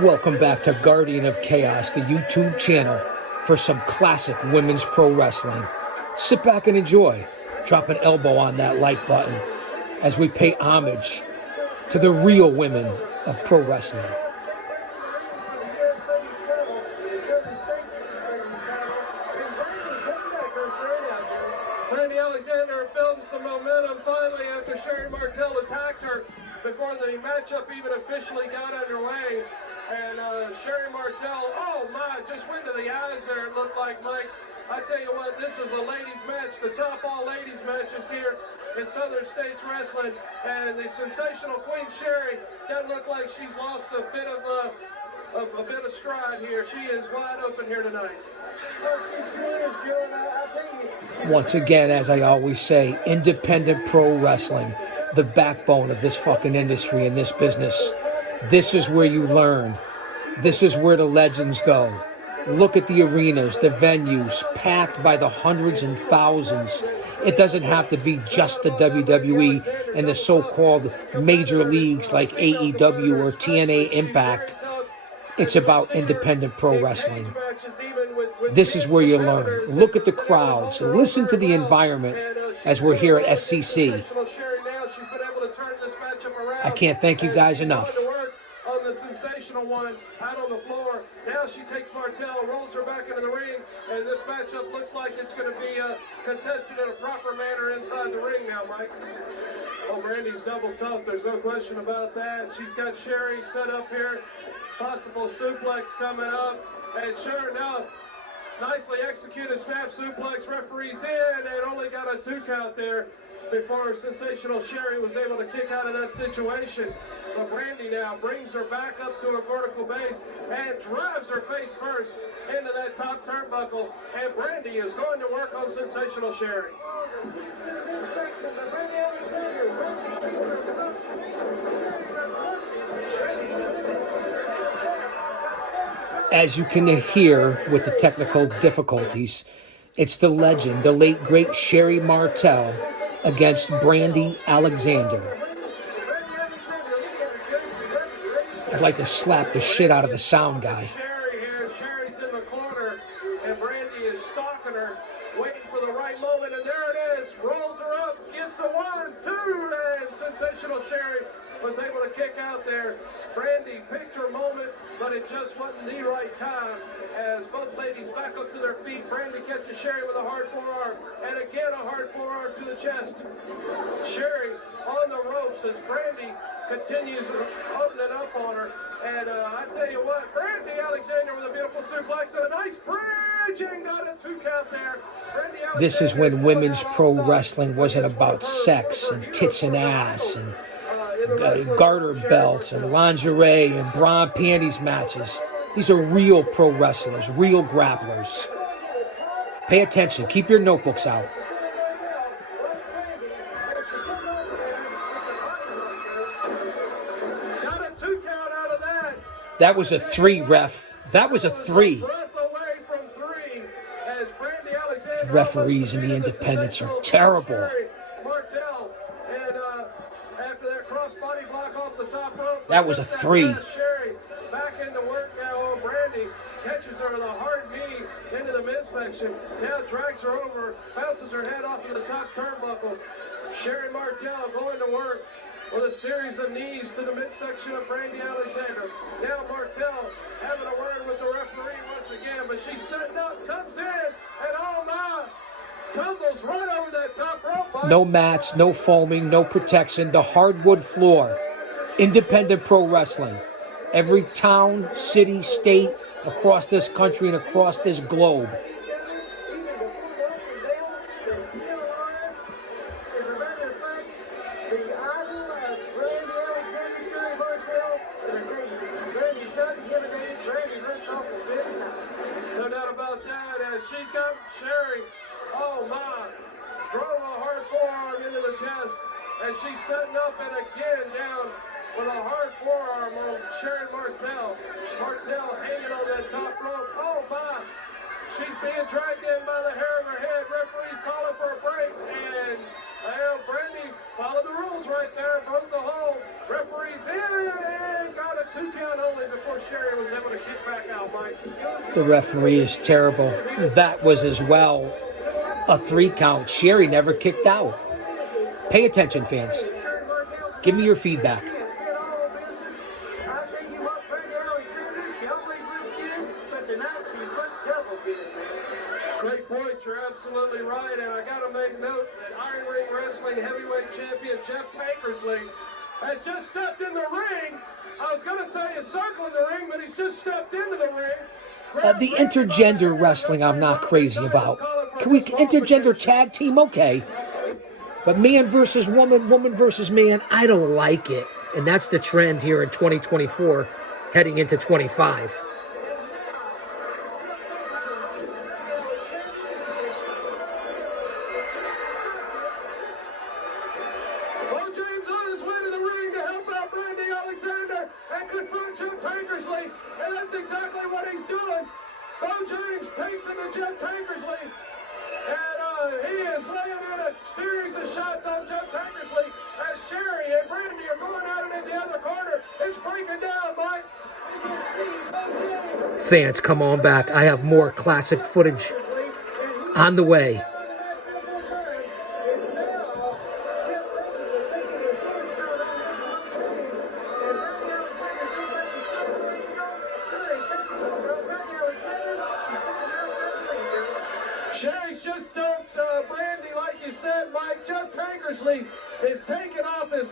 Welcome back to Guardian of Chaos, the YouTube channel for some classic women's pro wrestling. Sit back and enjoy. Drop an elbow on that like button as we pay homage to the real women of pro wrestling. Brandy Alexander building some momentum finally after Sherri Martel attacked her before the matchup even officially got underway. And Sherri Martel, oh my, just went to the eyes there, it looked like, Mike. I tell you what, this is a ladies match, the top all ladies matches here in Southern States Wrestling. And the sensational Queen Sherri doesn't look like she's lost a bit of stride here. She is wide open here tonight. Once again, as I always say, independent pro wrestling, the backbone of this fucking industry and this business. This is where you learn. This is where the legends go. Look at the arenas, the venues, packed by the hundreds and thousands. It doesn't have to be just the WWE and the so-called major leagues like AEW or TNA Impact. It's about independent pro wrestling. This is where you learn. Look at the crowds. Listen to the environment as we're here at SCC. I can't thank you guys enough. On the sensational one out on the floor. Now she takes Martel, rolls her back into the ring, and this matchup looks like it's going to be contested in a proper manner inside the ring now, Mike. Oh, Brandy's double tough. There's no question about that. She's got Sherri set up here. Possible suplex coming up. And sure enough, nicely executed snap suplex. Referee's in and only got a 2 count there before sensational Sherri was able to kick out of that situation. But Brandy now brings her back up to her vertical base and drives her face first into that top turnbuckle. And Brandy is going to work on sensational Sherri. As you can hear with the technical difficulties, it's the legend, the late great Sherri Martel against Brandy Alexander. I'd like to slap the shit out of the sound guy. Sherri here. Sherri's in the corner, and Brandy is stalking her, waiting for the right moment, and there it is. Rolls her up, gets a 1, 2, and sensational Sherri was able to kick out there. Brandy picked her moment, but it just wasn't the right time. As both ladies back up to their feet, Brandy catches Sherri with a hard forearm, and again a hard forearm to the chest. Sherri on the ropes as Brandy continues opening up on her. And I tell you what, Brandy Alexander with a beautiful suplex and a nice bridge, and got a 2 count there. This is when women's pro wrestling wasn't about sex and tits and ass and garter belts and lingerie and bra and panties matches. These are real pro wrestlers, real grapplers. Pay attention. Keep your notebooks out. Got a 2 count out of that. That was a 3, ref. That was a 3. Breath away from 3 as Brandy Alexander. Referees and the independents are terrible. Martel, and after that cross body block off the top rope. That was a 3. Sherri back into work now on Brandy. Catches her with a hard knee into the midsection. Now drags her over, bounces her head off of the top turnbuckle. Sherri Martel going to work with a series of knees to the midsection of Brandy Alexander. Now Martel having a word with the referee once again, but she's setting up, comes in, and oh my, tumbles right over that top rope. No mats, no foaming, no protection. The hardwood floor. Independent pro wrestling. Every town, city, state, across this country and across this globe. No doubt about that, and she's got Sherri, oh my, drove a hard forearm into the chest, and she's setting up and again down with a hard forearm on Sherri Martel. Martel hanging on that top rope, oh my, she's being dragged in by the hair of her head. Referee's calling for a break, and Brandy followed the rules right there, broke the hold. Referee's in and got a 2 count only before Sherri was able to kick back out, Mike. The referee is terrible. That was as well a 3 count. Sherri never kicked out. Pay attention, fans. Give me your feedback. Great point, you're absolutely right, and I gotta make note that Iron Ring Wrestling Heavyweight Champion Jeff Tankersley has just stepped in the ring. I was gonna say he's circling the ring, but he's just stepped into the ring. The intergender wrestling I'm not crazy about. Can we intergender tag team? Okay. But man versus woman, woman versus man, I don't like it. And that's the trend here in 2024, heading into 25. James on his way to the ring to help out Brandy and confront Jeff Tankersley, and that's exactly what he's doing. Bo James takes him to Jeff Tankersley, and he is laying in a series of shots on Jeff Tankersley as Sherri and Brandy are going at it in the other corner. It's breaking down, Mike. Fans, come on back. I have more classic footage on the way. Sherri's just dumped Brandy, like you said, Mike. Jeff Tankersley is taking off his